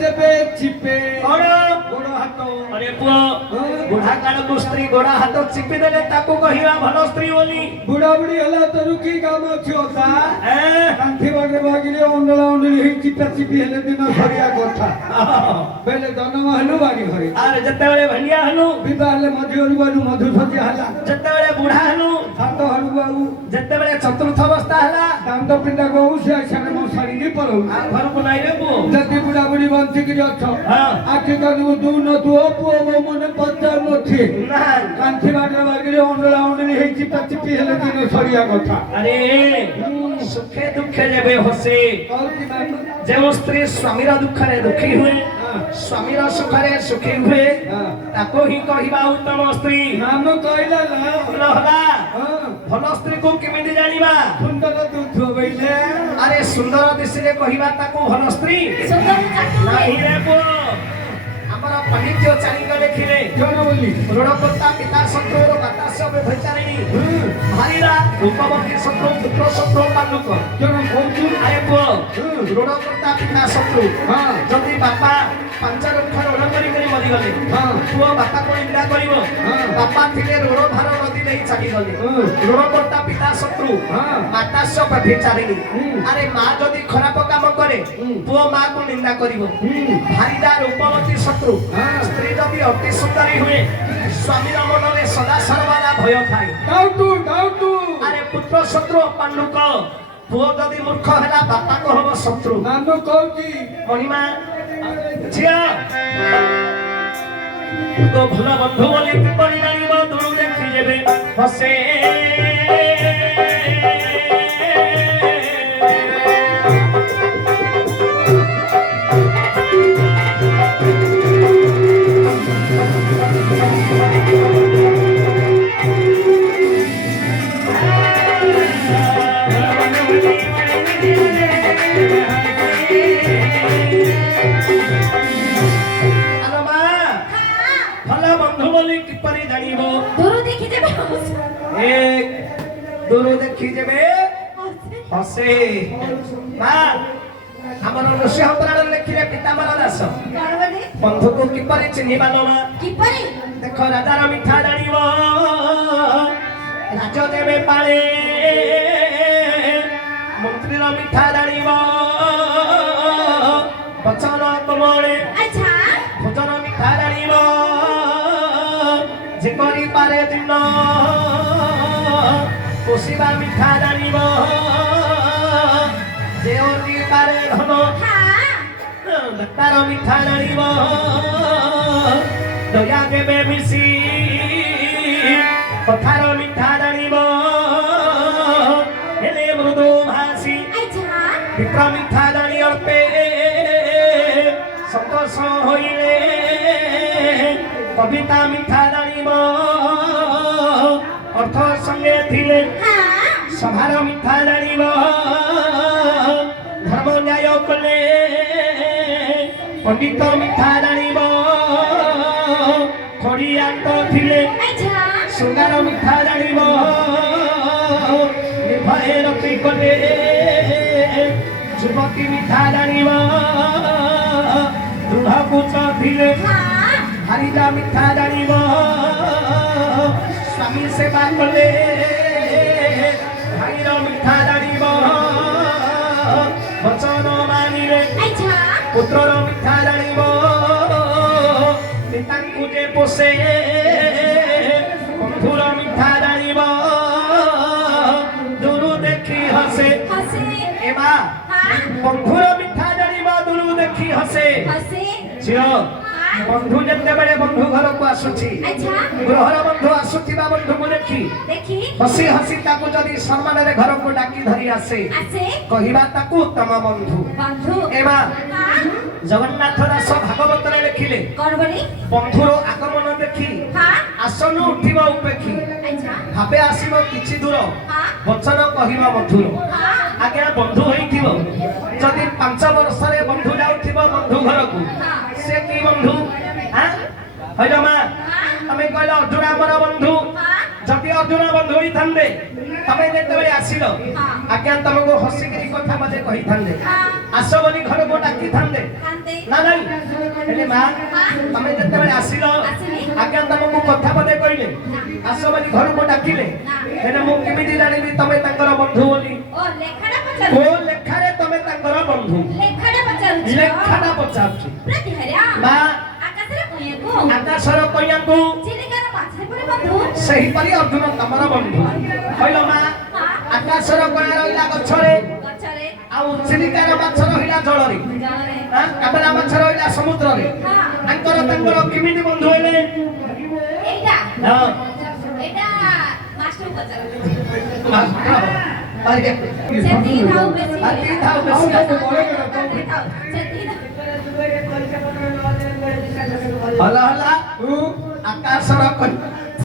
जेबे चिपे कौन गोड़ हाथ अरे पुओ बुढ़ा काल को स्त्री गोड़ा हाथ चिपी देले ताको कहिवा भल स्त्री बोली बुढ़ा बुढ़ी हला तो रुकी काम छियोता ए कांठी बागे बागिले ओंडला ओंडली ही चिपा चिपी हेले दिन सरिया कथा बेले जन्म हलु बागी घरे आरे जत्ते बेले भंडिया हलु विवाहले मधुर बालू मधुर सजी हला जत्ते बेले बुढ़ा हलु सात हलु बाबू जत्ते बेले चतुर्थ अवस्था हला दांत पिंडा को से छने मो सारी नी परो आ घर को नाही रे पुओ जति बुढ़ा बुढ़ी बंची कि अछ हां आखि कनु दू न तू पुओ मो मने पचार नथि ना कांठी बागे बागिले ओंडला ओंडली ही चिपा चिपी हेले दिन सरिया कथा अरे सुखे दुखे जेबे हसे और की बात जे स्त्री स्वामीर दुख रे दुखी हुए स्वामीर सुख रे सुखी हुए ताको ही कहिबा उत्तम स्त्री नाम कहला ना रहला हां भल स्त्री को केमिति जानिबा सुंदर दूध होइले अरे सुंदर दिसले कहिबा ताको भल स्त्री नाही रे पो हमरा पंडित चालिका देखिले कोन बोली ऋणकर्ता पिता शत्रुर कथास्य बेचारिणी भारीरा रूपवती शत्रु पुत्र शत्रु पालुक कोन कोचु अरे पो ऋणकर्ता पिता शत्रु हां जदि बापा पांच लक्ष ऋण करी करी मरी गले हां पुओ बापा को निंदा करिवो बापा थिले ऋण भार नदी देई छाडी गले ऋणकर्ता पिता शत्रु माता सब बेचारिणी अरे मां जदि खराब काम करे पुओ मां को निंदा करिवो भारीरा रूपवती शत्रु स्त्री जदि अति सुंदरी हुए स्वामी मन में सदा सर्वदा भय थाए डाउटू अरे पुत्र शत्रु पांडुक पुओ जदि मूर्ख हैला बापा को हबो शत्रु नाम कहती मणिमा झिया तो भला बंधु बोली किपरि जानिबो दूर देखि जेबे हसे हसे हमर ऋषि हतराण लिखिले पितामह दास बंधु को किपरि चिन्हिबा नमा किपरि देखो राजार मिठा जानिबो राज देवे पाले मंत्री रो मिठा जानिबो वचन कमळे अच्छा भोजन मिठा जानिबो जे करी पारे दिन पोषिबा मिठा जानिबो जेओनी पारे धन लतार मिठा जानिबो दया केबे मिसी कथार मिठा जानिबो हेले मृदु भासी अच्छा विप्र मिठा जानि अर्पे संतोष होइले कविता मिठा जानिबो अर्थ संगे थिले सभार मिठा जानिबो धर्म न्याय कले पंडित मिठा जानिबो खड़ियात थिले सुंदर मिठा जानिबो निर्भय रति कले युवती मिठा जानिबो दृढ़ कुच थिले हरिदा मिठा जानिबो स्वामी सेवा कले भाईर मिठा जानिबो वचन मानिले पुत्रर मिठा जानिबो पितांकु जे पोषे बंधुर मिठा जानिबो दुरु देखी हसे एमा बंधुर मिठा जानिबो दुरु देखी हसे झियो बंधु जते बेले बंधु घर को आसुची गृहर बंधु आसुथिबा बंधु को देखी हसी हसी ताकू जदी सम्मान रे घर को डाकी धरी आसे कहिबा ताकू तम बंधु एबा जगन्नाथ दास भागवत रे लिखिले बंधुर आगमन देखी आसन उठिबा उपेखी भाबे आसीबो किछि दूर वचन कहिबा मधुर आगे बंधु होइथिबो जदी 5 वर्ष रे बंधु जाउथिबो बंधु घर को से की बंधु हां हजमा तमे कहला अर्जुन हमर बंधु जदि अर्जुन बंधु होई थांदे तमे जेतेबेले आसिलो आज्ञा तुमको हसिकरी कथा मते कहि थांदे आसो बोली घर को डाकी थांदे ना नहीं हेले मां तमे जेतेबेले आसिलो आज्ञा तुमको कथा मते कहिले आसो बोली घर को डाकिले हेले मु केमिति जानिबी तमे तांकर बंधु बोली ओ लेखाडा पचार को लेखारे तमे तांकर बंधु लेखाडा पचारछु प्रतिहरिया मां आकाशरे कहियाको आकाशर कइयाकू चिलिकार माछरे परे बंधु सही परी अर्जुन तमर बंधु कहलो मां आकाशर कइया रहिला गछरे गछरे आ चिलिकार माछ रहिला जलरे जलरे हां काबला माछ रहिला समुद्ररे तांकर किमिति बंधु हेले एटा हां एटा मास्टर पचार अरे सेती थाउ बेसी अति थाउ बेसी हला हला आकाशर